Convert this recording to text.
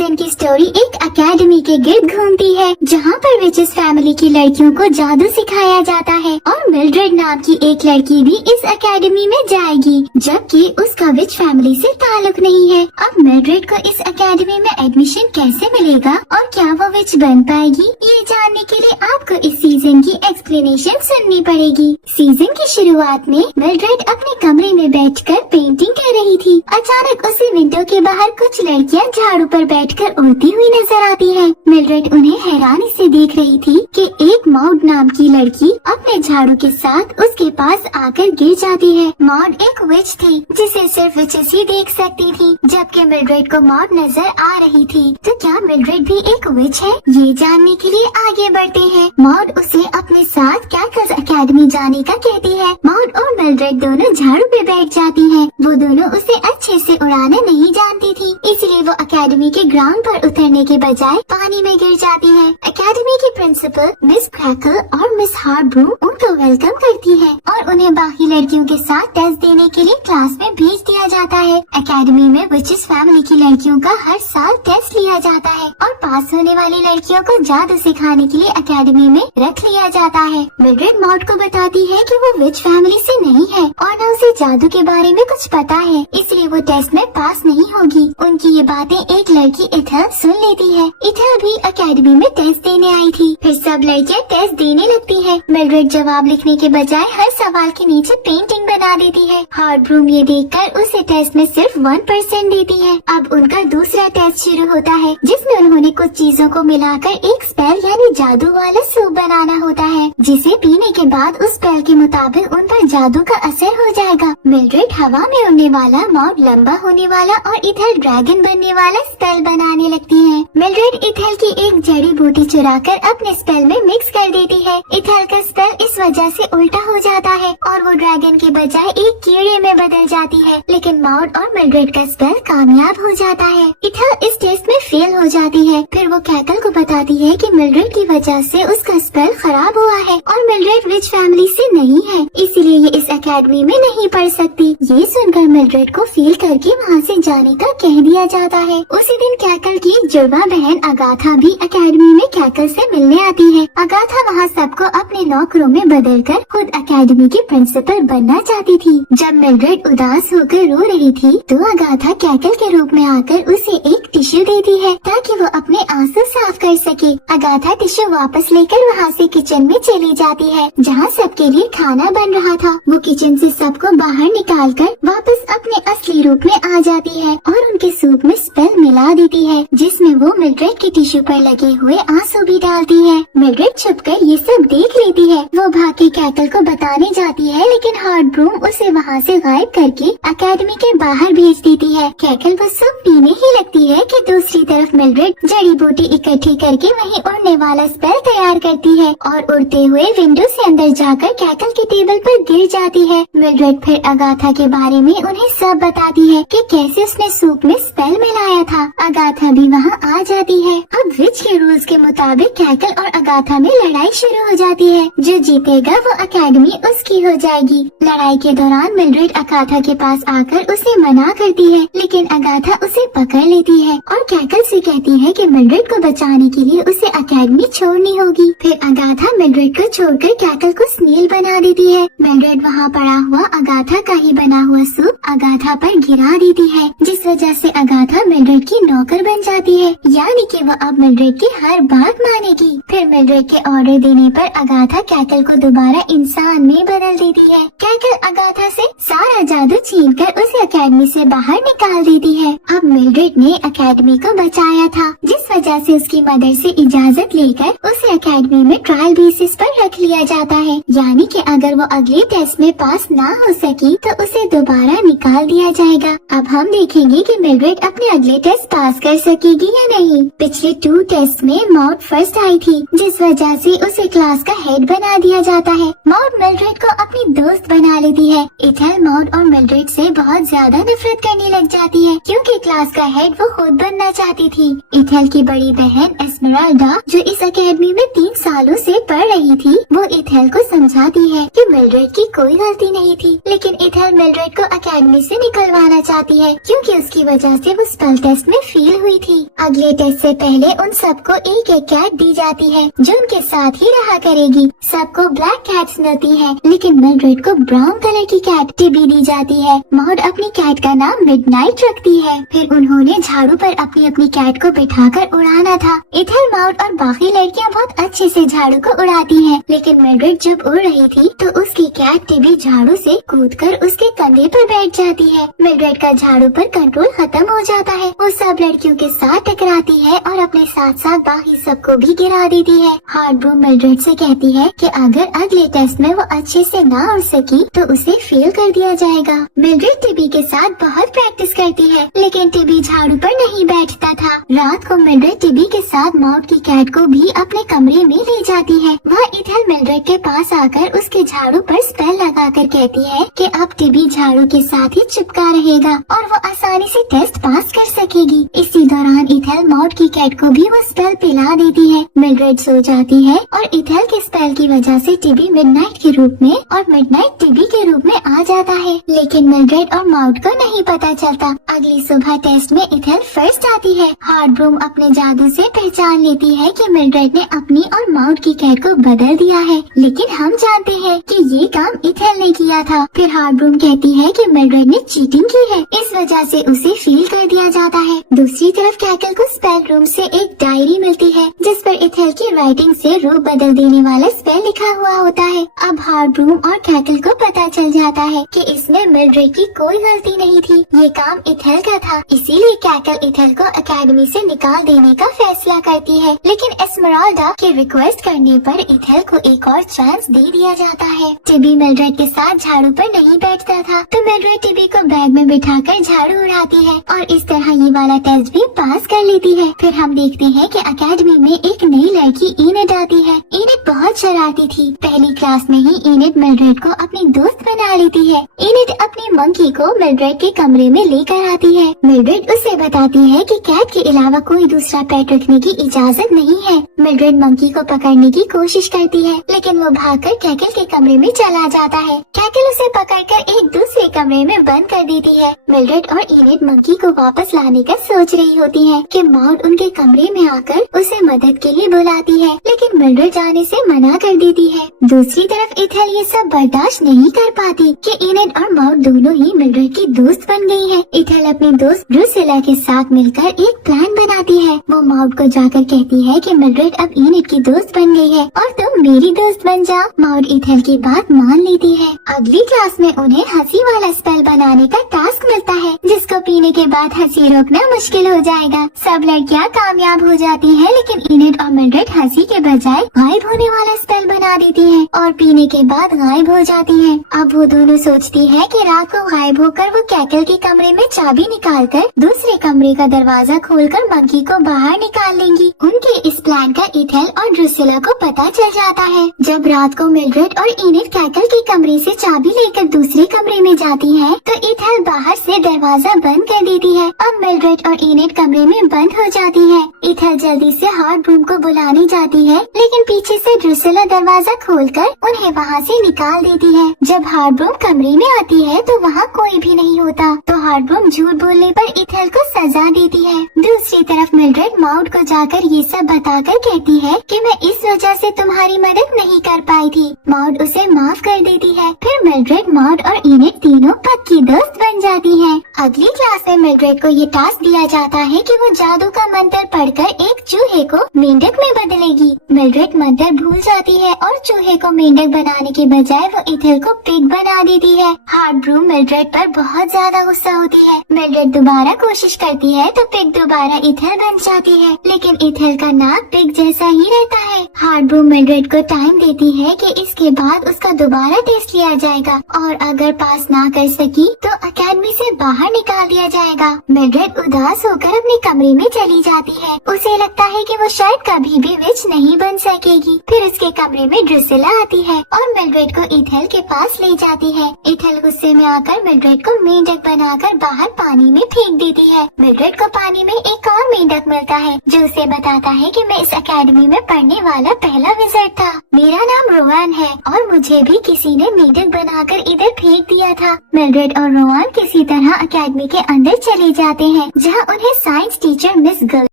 Season की story एक academy के गिर्द घूमती है जहाँ पर विचेस फैमिली की लड़कियों को जादू सिखाया जाता है और मिल्ड्रेड नाम की एक लड़की भी इस एकेडमी में जाएगी, जबकि उसका विच फैमिली से ताल्लुक नहीं है। अब मिल्ड्रेड को इस एकेडमी में एडमिशन कैसे मिलेगा और क्या वो विच बन पाएगी, ये जानने के लिए आपको इस सीजन की एक्सप्लेनेशन सुननी पड़ेगी। सीजन की शुरुआत में मिल्ड्रेड अपने कमरे में बैठकर पेंटिंग कर रही थी। अचानक उसे विंडो के बाहर कुछ लड़कियां झाड़ू पर बैठकर उड़ती हुई नजर आती है। मिल्ड्रेड उन्हें हैरानी से देख रही थी कि एक मॉड नाम की लड़की अपने झाड़ू के साथ उसके पास आकर गिर जाती है। मॉड एक विच थी जिसे सिर्फ विचेस ही देख सकती थी, जबकि मिल्ड्रेड को मॉड नजर आ रही थी। तो क्या मिल्ड्रेड भी एक विच है, ये जानने के लिए आगे बढ़ते हैं। मॉड उसे अपने साथ कैकल्स एकेडमी जाने का कहती है। मॉड और मिल्ड्रेड दोनों झाड़ू पे बैठ जाती हैं। वो दोनों उसे अच्छे से उड़ाना नहीं जानती थी, इसलिए वो एकेडमी के ग्राउंड पर उतरने के बजाय पानी में गिर जाती है। एकेडमी की प्रिंसिपल मिस क्रैकल और मिस हार्ब्रू उनको वेलकम करती है और उन्हें बाकी लड़कियों के साथ टेस्ट देने के लिए क्लास में भेज दिया जाता है। एकेडमी में विचेस फैमिली की लड़कियों का हर साल टेस्ट लिया जाता है और पास होने वाली लड़कियों को जादू सिखाने के लिए एकेडमी में रख लिया जाता है। मिल्ड्रेड मॉड को बताती है कि वो विच फैमिली से नहीं है और न उसे जादू के बारे में कुछ पता है, इसलिए वो टेस्ट में पास नहीं होगी। उनकी ये बातें एक लड़की इथल सुन लेती है। इथल भी एकेडमी में टेस्ट देने आई थी। फिर सब लड़कियां टेस्ट देने लगती है। मिल्ड्रेड जवाब लिखने के बजाय हर सवाल के नीचे पेंटिंग बना देती है। हार्ब्रू ये देखकर उसे टेस्ट में सिर्फ 1% देती है। अब उनका दूसरा टेस्ट शुरू होता है, जिसमें उन्होंने कुछ चीजों को मिलाकर एक स्पेल यानी जादू वाला सूप बनाना होता है, जिसे पीने के बाद उस स्पेल के मुताबिक उन पर जादू का असर हो जाएगा। मिल्ड्रेड हवा में उड़ने वाला, मॉड लंबा होने वाला और इथल ड्रैगन बनने वाला स्पेल बनाने लगती है। मिल्ड्रेड इथल की एक जड़ी बूटी चुराकर अपने स्पेल में मिक्स कर देती है। इथल का स्पेल इस वजह से उल्टा हो जाता है और वो ड्रैगन के बजाय एक कीड़े में बदल जाती है, लेकिन मॉड और मिल्ड्रेड का स्पेल कामयाब हो जाता है। इथल इस टेस्ट में फेल हो जाती है। फिर वो कैकल को बताती है कि मिल्ड्रेड की वजह से उसका स्पेल खराब हुआ है और मिल्ड्रेड विच फैमिली से नहीं है, इसीलिए ये इस एकेडमी में नहीं पढ़ सकती। ये सुनकर मिल्ड्रेड को फेल करके वहाँ से जाने का कह दिया जाता है। उसी दिन कैकल की जुड़वा बहन अगाथा भी एकेडमी में कैकल से मिलने आती है। अगाथा वहाँ सबको अपने नौकरों में बदलकर खुद एकेडमी की प्रिंसिपल बनना चाहती थी। जब मिल्ड्रेड उदास होकर रो रही थी तो अगाथा कैकल के रूप में आकर उसे एक टिश्यू देती है ताकि वो अपने आंसू साफ कर सके। अगाथा टिश्यू वापस लेकर वहाँ से किचन में चली जाती है जहाँ सबके लिए खाना बन रहा था। वो किचन से सबको बाहर निकालकर वापस अपने असली रूप में आ जाती है और उनके सूप में स्पेल मिला देती है, जिसमें वो मिल्ड्रेड के टिश्यू पर लगे हुए आंसू भी डालती है। मिल्ड्रेड छुपकर ये सब देख लेती है। वो भाग के कैकल को बताने जाती है, लेकिन हार्ब्रू उसे वहाँ से गायब करके एकेडमी के बाहर भेज देती है। कैकल वो सूप पीने ही लगती है कि दूसरी तरफ मिल्ड्रेड जड़ी बूटी इकट्ठी करके वहीं उड़ने वाला स्पेल तैयार करती है और उड़ते हुए विंडो से अंदर जाकर कैकल के टेबल पर गिर जाती है। मिल्ड्रेड फिर अगाथा के बारे में उन्हें सब बताती है कि कैसे उसने सूप में स्पेल मिलाया था। अगाथा भी वहाँ आ जाती है। अब विच के रूल्स के मुताबिक कैकल और अगाथा में लड़ाई शुरू हो जाती है। जो जीतेगा वो एकेडमी उसकी हो जाएगी। लड़ाई के दौरान मिल्ड्रेड अगाथा के पास आकर उसे मना करती है, लेकिन अगाथा उसे पकड़ लेती है और कैकल से कहती है कि मिल्ड्रेड को बचाने के लिए उसे एकेडमी छोड़नी होगी। फिर अगाथा मिल्ड्रेड को छोड़कर कैकल को स्नेल बना देती है। मिल्ड्रेड वहाँ पड़ा हुआ अगाथा का ही बना हुआ सूप अगाथा पर गिरा देती है, जिस वजह से अगाथा मिल्ड्रेड की नौकर बन जाती है, यानी कि वो अब मिल्ड्रेड की हर बात मानेगी। फिर मिल्ड्रेड के ऑर्डर देने पर अगाथा कैकल को दोबारा इंसान में बदल देती है। कैकल अगाथा से सारा जादू छीनकर उसे एकेडमी से बाहर निकाल देती है। अब मिल्ड्रेड ने एकेडमी को बचाया था, जिस वजह से उसकी मदर से इजाजत लेकर उसे एकेडमी में ट्रायल बेसिस पर रख लिया जाता है, यानी कि अगर वो अगले टेस्ट में पास ना हो सकी तो उसे दोबारा निकाल दिया जाएगा। अब हम देखेंगे कि मिल्ड्रेड अपने अगले टेस्ट पास कर सकेगी या नहीं। पिछले 2 टेस्ट में मॉड फर्स्ट आई थी, जिस वजह से उसे क्लास का हेड बना दिया जाता है। मॉड मिल्ड्रेड को अपनी दोस्त बना लेती है। इथल मॉड और मिल्ड्रेड से बहुत ज्यादा नफरत करने लग जाती है, क्योंकि क्लास का हेड वो खुद बनना चाहती थी। इथल की उसकी बड़ी बहन एस्मेराल्डा जो इस एकेडमी में 3 सालों से पढ़ रही थी, वो इथेल को समझाती है कि मिल्ड्रेड की कोई गलती नहीं थी, लेकिन इथेल मिल्ड्रेड को एकेडमी से निकलवाना चाहती है क्योंकि उसकी वजह से वो स्पेल टेस्ट में फेल हुई थी। अगले टेस्ट से पहले उन सबको एक एक कैट दी जाती है जो उनके साथ ही रहा करेगी। सबको ब्लैक कैट्स मिलती है, लेकिन मिल्ड्रेड को ब्राउन कलर की कैट टिबी दी जाती है। मॉड अपनी कैट का नाम मिडनाइट रखती है। फिर उन्होंने झाड़ू पर अपनी अपनी कैट को बिठाकर उड़ाना था। इथेल, मॉड और बाकी लड़कियां बहुत अच्छे से झाड़ू को उड़ाती हैं, लेकिन मिल्ड्रेड जब उड़ रही थी तो उसकी कैट टिबी झाड़ू से कूदकर उसके कंधे पर बैठ जाती है। मिल्ड्रेड का झाड़ू पर कंट्रोल खत्म हो जाता है। वो सब लड़कियों के साथ टकराती है और अपने साथ साथ बाकी सबको भी गिरा देती है। हार्ड ब्रूम मिल्ड्रेड से कहती है कि अगर अगले टेस्ट में वो अच्छे से ना उड़ सकी तो उसे फेल कर दिया जाएगा। मिल्ड्रेड टिबी के साथ बहुत प्रैक्टिस करती है, लेकिन टिबी झाड़ू पर नहीं बैठता था। रात को मिल्ड्रेड टिबी के साथ मॉड की कैट को भी अपने कमरे में ले जाती है। वह इथेल मिल्ड्रेड के पास आकर उसके झाड़ू पर स्पेल लगाकर कहती है कि अब टिबी झाड़ू के साथ ही चिपका रहेगा और वो आसानी से टेस्ट पास कर सकेगी। इसी दौरान इथेल मॉड की कैट को भी वो स्पेल पिला देती है। मिल्ड्रेड सो जाती है और इथेल के स्पेल की वजह से टिबी मिडनाइट के रूप में और मिडनाइट टिबी के रूप में आ जाता है, लेकिन मिल्ड्रेड और मॉड को नहीं पता चलता। अगली सुबह टेस्ट में इथेल फर्स्ट आती है। हार्ड ब्रूम अपने जादू से पहचान लेती है कि मिल्ड्रेड ने अपनी और मॉड की कैट को बदल दिया है, लेकिन हम जानते हैं कि ये काम इथेल ने किया था। फिर हार्ड ब्रूम कहती है कि मिल्ड्रेड ने चीटिंग की है, इस वजह से उसे फेल कर दिया जाता है। दूसरी तरफ कैकल को स्पेल रूम से एक डायरी मिलती है जिस पर इथेल की राइटिंग से रूप बदल देने वाला स्पेल लिखा हुआ होता है। अब हार्ड ब्रूम और कैकल को पता चल जाता है कि इसमें मिल्ड्रेड की कोई गलती नहीं थी, ये काम इथेल का था। इसीलिए कैकल इथेल को एकेडमी से निकाल देने का फैसला करती है, लेकिन एस्मेराल्डा के रिक्वेस्ट करने पर इथेल को एक और चांस दे दिया जाता है। टिबी मिल्ड्रेड के साथ झाड़ू पर नहीं बैठता था, तो मिल्ड्रेड टिबी को बैग में बिठाकर झाड़ू उड़ाती है और इस तरह ये वाला टेस्ट भी पास कर लेती है। फिर हम देखते हैं कि एकेडमी में एक नई लड़की इनेट आती है। इनेट बहुत शरारती थी। पहली क्लास में ही इनेट मिल्ड्रेड को अपनी दोस्त बना लेती है। इनेट अपनी मंकी को मिल्ड्रेड के कमरे में लेकर आती है। मिल्ड्रेड उसे बताती है कि कैट के अलावा कोई दूसरा पेट रखने की इजाजत नहीं है। मिल्ड्रेड मंकी को पकड़ने की कोशिश करती है, लेकिन वो भागकर कैकल के कमरे में चला जाता है। कैकल उसे पकड़कर एक दूसरे कमरे में बंद कर देती है। मिल्ड्रेड और इनेट मंकी को वापस लाने का सोच रही होती है कि मॉड उनके कमरे में आकर उसे मदद के लिए बुलाती है, लेकिन मिल्ड्रेड जाने से मना कर देती है। दूसरी तरफ इथेल ये सब बर्दाश्त नहीं कर पाती कि इनेट और मॉड दोनों ही मिल्ड्रेड की दोस्त बन गई है। इथेल अपनी दोस्त ड्रुसिला के साथ मिलकर एक प्लान बनाती है। वो मॉड को जाकर कहती है कि मिल्ड्रेड अब इनेट की दोस्त बन गई है और तुम मेरी दोस्त बन जाओ। मॉड इथेल की बात मान लेती है। अगली क्लास में उन्हें हंसी वाला स्पेल बनाने का टास्क मिलता है, जिसको पीने के बाद हंसी रोकना मुश्किल हो जाएगा। सब लड़कियां कामयाब हो जाती हैं, लेकिन इनेट और मिल्ड्रेड हंसी के बजाय गायब होने वाला स्पेल बना देती हैं और पीने के बाद गायब हो जाती हैं। अब वो दोनों सोचती है कि रात को गायब होकर वो कैकल के कमरे में चाबी निकालकर दूसरे कमरे का दरवाजा खोलकर मंकी को बाहर निकाल लेंगी। उनके इस प्लान का इथेल और ड्रुसिला को पता चल जाता है। जब रात को मिल्ड्रेड और इनेट कैकल के कमरे से चाबी लेकर दूसरे कमरे में जाती है, तो इथेल बाहर से दरवाजा बंद कर देती है। अब मिल्ड्रेड और इनेट कमरे में बंद हो जाती है। इथेल जल्दी से हार्ड ब्रूम को बुलाने जाती है, लेकिन पीछे से ड्रुसिला दरवाजा खोलकर उन्हें वहाँ से निकाल देती है। जब हार्ड ब्रूम कमरे में आती है तो वहाँ कोई भी नहीं होता, तो हार्ड ब्रूम झूठ बोलने पर इथेल को सजा देती है। दूसरी तरफ मिल्ड्रेड मॉड को जाकर ये सब बताकर कहती है कि मैं इस वजह से तुम्हारी मदद नहीं कर पाई थी। मॉड उसे माफ कर देती है। फिर मिल्ड्रेड, मॉड और इनेट तीनों पक्की दोस्त बन जाती हैं। अगली क्लास में मिल्ड्रेड को ये टास्क दिया जाता है कि वो जादू का मंत्र पढ़कर एक चूहे को मेंढक में बदलेगी। मिल्ड्रेड मंत्र भूल जाती है और चूहे को मेंढक बनाने के बजाय वो इथेल को पिग बना देती है। हार्ड ब्रूम मिल्ड्रेड पर बहुत ज्यादा गुस्सा होती है। मिल्ड्रेड दोबारा कोशिश करती है तो पिग दोबारा इथेल बन जाती है, लेकिन इथेल का नाक पिग जैसा ही रहता है। हार्ड ब्रूम मिल्ड्रेड को टाइम देती है कि इसके बाद उसका दोबारा टेस्ट लिया जाएगा और अगर पास ना कर सकी तो एकेडमी से बाहर निकाल दिया जाएगा। मिल्ड्रेड उदास होकर अपने कमरे में चली जाती है। उसे लगता है कि वो शायद कभी भी विच नहीं बन सकेगी। फिर उसके कमरे में ड्रुसिला आती है और मिल्ड्रेड को इथेल के पास ले जाती है। इथेल गुस्से में आकर मिल्ड्रेड को मेंढक बनाकर बाहर पानी में फेंक देती है। मिल्ड्रेड को पानी में एक और मेंढक मिलता है जो उसे बताता है कि मैं इस एकेडमी में पढ़ने वाला पहला विजिट था। मेरा नाम रोआन है और मुझे भी किसी ने मेढक बनाकर इधर फेंक दिया था। मिल्ड्रेड और रोआन किसी तरह एकेडमी के अंदर चले जाते हैं जहाँ उन्हें साइंस टीचर मिस गर्ल